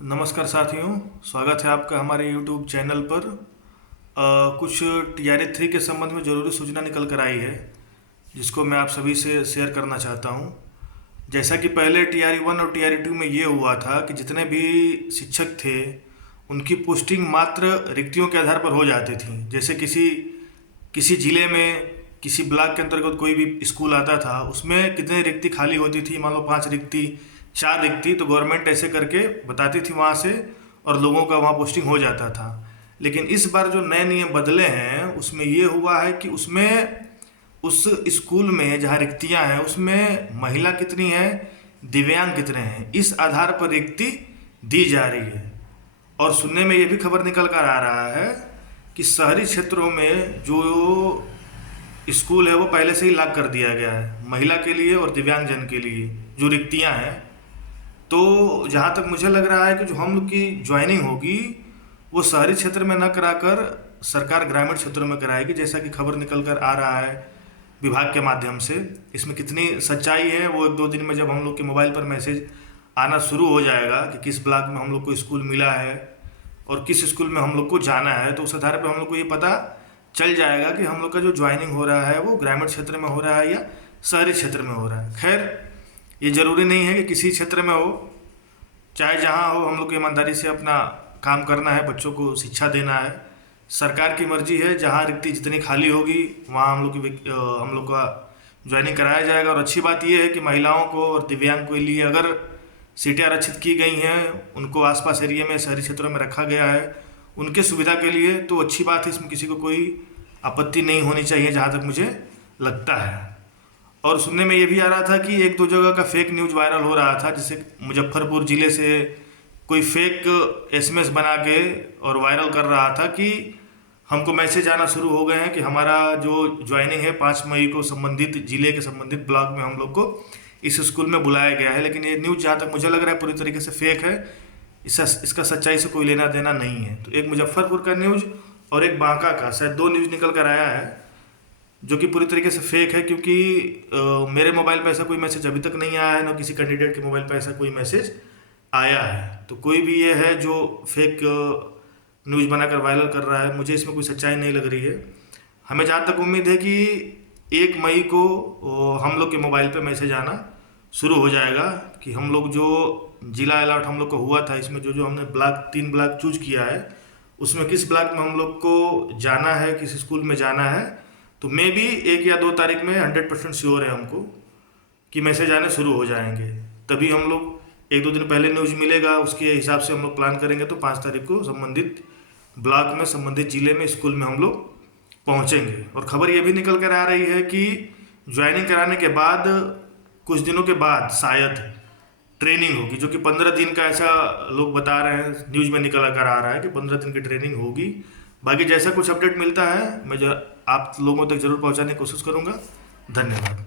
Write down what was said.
नमस्कार साथियों, स्वागत है आपका हमारे YouTube चैनल पर। कुछ TRA 3 के संबंध में ज़रूरी सूचना निकल कर आई है, जिसको मैं आप सभी से शेयर करना चाहता हूं। जैसा कि पहले TRA 1 और TRA 2 में ये हुआ था कि जितने भी शिक्षक थे उनकी पोस्टिंग मात्र रिक्तियों के आधार पर हो जाती थी। जैसे किसी ज़िले में किसी ब्लॉक के अंतर्गत कोई भी स्कूल आता था, उसमें कितनी रिक्ति खाली होती थी, मान लो 5 रिक्ति, 4 रिक्ति, तो गवर्नमेंट ऐसे करके बताती थी वहाँ से और लोगों का वहाँ पोस्टिंग हो जाता था। लेकिन इस बार जो नए नियम बदले हैं उसमें ये हुआ है कि उस स्कूल में जहाँ रिक्तियाँ हैं उसमें महिला कितनी है, दिव्यांग कितने हैं, इस आधार पर रिक्ति दी जा रही है। और सुनने में ये भी खबर निकल कर आ रहा है कि शहरी क्षेत्रों में जो स्कूल है वो पहले से ही लॉक कर दिया गया है महिला के लिए और दिव्यांगजन के लिए जो रिक्तियां हैं। तो जहाँ तक मुझे लग रहा है कि जो हम लोग की ज्वाइनिंग होगी वो शहरी क्षेत्र में न कराकर सरकार ग्रामीण क्षेत्रों में कराएगी, जैसा कि खबर निकल कर आ रहा है विभाग के माध्यम से। इसमें कितनी सच्चाई है वो 1-2 दिन में जब हम लोग के मोबाइल पर मैसेज आना शुरू हो जाएगा कि किस ब्लॉक में हम लोग को स्कूल मिला है और किस स्कूल में हम लोग को जाना है, तो उस आधार पर हम लोग को ये पता चल जाएगा कि हम लोग का जो ज्वाइनिंग हो रहा है वो ग्रामीण क्षेत्र में हो रहा है या शहरी क्षेत्र में हो रहा है। खैर, ये ज़रूरी नहीं है कि किसी क्षेत्र में हो, चाहे जहाँ हो, हम लोग को ईमानदारी से अपना काम करना है, बच्चों को शिक्षा देना है। सरकार की मर्जी है, जहाँ रिक्ति जितनी खाली होगी वहाँ हम लोग का ज्वाइनिंग कराया जाएगा। और अच्छी बात यह है कि महिलाओं को और दिव्यांग के लिए अगर सीटें आरक्षित की गई हैं, उनको आसपास एरिया में शहरी क्षेत्रों में रखा गया है उनके सुविधा के लिए, तो अच्छी बात है, इसमें किसी को कोई आपत्ति नहीं होनी चाहिए जहाँ तक मुझे लगता है। और सुनने में ये भी आ रहा था कि 1-2 जगह का फेक न्यूज़ वायरल हो रहा था, जैसे मुजफ्फरपुर ज़िले से कोई फेक SMS बना के और वायरल कर रहा था कि हमको मैसेज आना शुरू हो गए हैं कि हमारा जो ज्वाइनिंग है 5 मई को संबंधित ज़िले के संबंधित ब्लॉक में हम लोग को इस स्कूल में बुलाया गया है। लेकिन ये न्यूज़ जहाँ तक मुझे लग रहा है पूरी तरीके से फेक है, इसका सच्चाई से कोई लेना देना नहीं है। तो एक मुजफ्फरपुर का न्यूज़ और एक बांका का, शायद 2 न्यूज़ निकल कर आया है जो कि पूरी तरीके से फेक है, क्योंकि मेरे मोबाइल पे ऐसा कोई मैसेज अभी तक नहीं आया है, ना किसी कैंडिडेट के मोबाइल पे ऐसा कोई मैसेज आया है। तो कोई भी ये है जो फेक न्यूज़ बनाकर वायरल कर रहा है, मुझे इसमें कोई सच्चाई नहीं लग रही है। हमें जहाँ तक उम्मीद है कि 1 मई को हम लोग के मोबाइल पे मैसेज आना शुरू हो जाएगा कि हम लोग जो जिला अलॉट हम लोग को हुआ था, इसमें जो हमने 3 ब्लॉक चूज किया है उसमें किस ब्लॉक में हम लोग को जाना है, किस स्कूल में जाना है। तो मे भी 1 या 2 तारीख में 100% श्योर है हमको कि मैसेज आने शुरू हो जाएंगे। तभी हम लोग 1-2 दिन पहले न्यूज़ मिलेगा, उसके हिसाब से हम लोग प्लान करेंगे, तो 5 तारीख को संबंधित ब्लॉक में, संबंधित जिले में, स्कूल में हम लोग पहुंचेंगे। और खबर ये भी निकल कर आ रही है कि ज्वाइनिंग कराने के बाद कुछ दिनों के बाद शायद ट्रेनिंग होगी, जो कि 15 दिन का ऐसा लोग बता रहे हैं, न्यूज़ में निकल कर आ रहा है कि 15 दिन की ट्रेनिंग होगी। बाकी जैसा कुछ अपडेट मिलता है मैं आप लोगों तक जरूर पहुंचाने की कोशिश करूंगा। धन्यवाद।